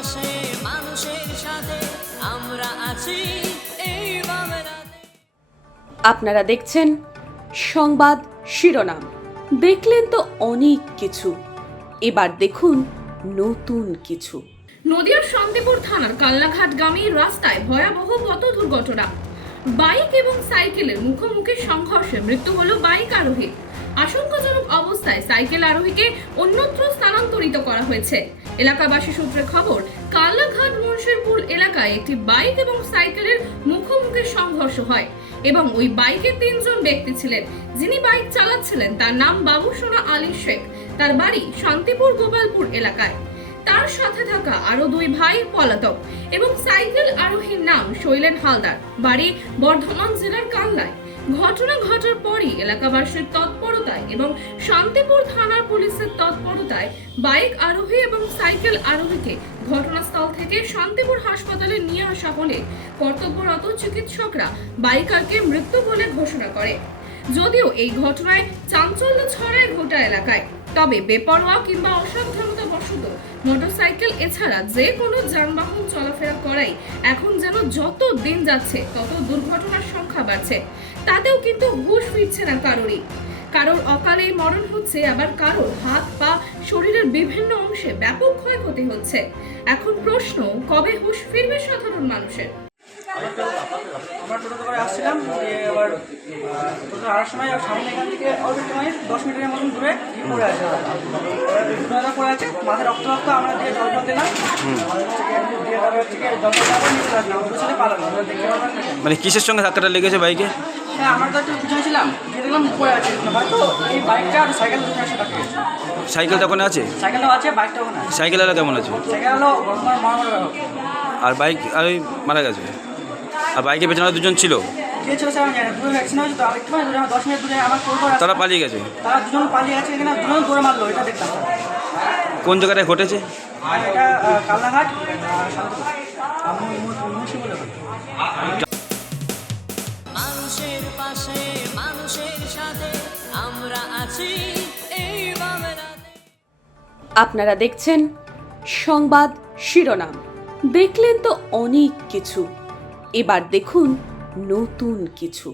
পাশে মানুষের সাথে আমরা আছি এই বাংলাতে। আপনারা দেখছেন সংবাদ শিরোনাম। দেখলেন তো অনেক কিছু, এবার দেখুন নতুন কিছু। নদিয়ার শান্তিপুর থানার কাল্লাঘাটগামী রাস্তায় ভয়াবহ পথ দুর্ঘটনা। বাইক এবং সাইকেলের মুখোমুখি সংঘর্ষে মৃত্যু হলো বাইক আরোহীর। আশঙ্কাজনক অবস্থায় সাইকেল আরোহীকে অন্যত্র স্থানান্তরিত করা হয়েছে। এলাকাবাসী সূত্রে খবর, কাল্লাঘাট মুন্সিরপুর এলাকায় একটি বাইক এবং সাইকেলের মুখোমুখি সংঘর্ষ হয় এবং ওই বাইকে 3 জন ব্যক্তি ছিলেন। যিনি বাইক চালাচ্ছিলেন তার নাম বাবুসোনা আলী শেখ, তার বাড়ি শান্তিপুর গোপালপুর এলাকায়। তার সাথে থাকা আরো 2 ভাই পলাতক এবং সাইকেল আরোহীর নাম শৈলেন হালদার, বাড়ি বর্ধমান জেলার কাল্লায়। ঘটনা ঘটার পরই এলাকাবাসীর তৎপরতায় এবং শান্তিপুর থানার পুলিশের তৎপরতায় বাইক আরোহী এবং সাইকেল আরোহীকে ঘটনাস্থল থেকে শান্তিপুর হাসপাতালে নিয়ে আসা হলে কর্তব্যরত চিকিৎসকরা বাইকারকে মৃত্যু বলে ঘোষণা করে। যদিও এই ঘটনায় চাঞ্চল্য ছড়ায় গোটা এলাকায়, তবে বেপরোয়া কিংবা অসাবধানতা বশত মোটরসাইকেল এছাড়া যে কোনো যানবাহন চলাফেরা করাই এখন যেন যত দিন যাচ্ছে তত দুর্ঘটনার সংখ্যা বাড়ছে। তাতেও কিন্তু হুঁশ ফিরছে না কারোর অকালে মরণ হচ্ছে, আবার কারোর হাত পা শরীরের বিভিন্ন অংশে ব্যাপক ক্ষয়ক্ষতি হচ্ছে। এখন প্রশ্ন, কবে হুঁশ ফিরবে সাধারণ মানুষের? আমরা টোটো করে আসছিলাম, এবার টোটো আসার সময় সামনে এখান থেকে অল্প সময় 10 মিনিটের মতন দূরে পড়ে আছে। দুটো পড়ে আছে, মাথায় রক্ত আমরা দিয়ে জল দিলাম, দিয়ে তারপর থেকে জল আবার নিচে রাখলাম। দুটো ছেলে পালালো, আমরা দেখতে পারলাম না। মানে কিসের সঙ্গে ধাক্কাটা লেগেছে বাইকে? হ্যাঁ, আমরা তো একটু বুঝেছিলাম, দিয়ে দেখলাম পড়ে আছে। হয়তো এই বাইকটা আর সাইকেল দুটো একসাথে থাকে। সাইকেল তখন আছে? সাইকেলটাও আছে, বাইকটাও ওখানে আছে। সাইকেল আলা কেমন আছে? সাইকেল হলো মারা আর বাইক আর ওই মারা গেছে। আর বাইকের পেছনে আর 2 জন ছিল, কে ছিল স্যার আমি জানি না। দূরে অ্যাক্সিডেন্ট হয়েছে তো, আরেকটু 10 মিনিট দূরে আমার টোটো তারা পালিয়ে গেছে। তারা 2 জন পালিয়ে গেছে, এখানে 2 জন দৌড়ে মারলো, এটা দেখলাম। কোন জায়গাটায় ঘটেছে? এটা কাল্লাঘাট মুন্সিরপুর। মানুষের পাশে মানুষের সাথে আমরা আছি এই বাংলাতে। আপনারা দেখছেন সংবাদ শিরোনাম। দেখলেন তো অনেক কিছু, এবার দেখুন নতুন কিছু।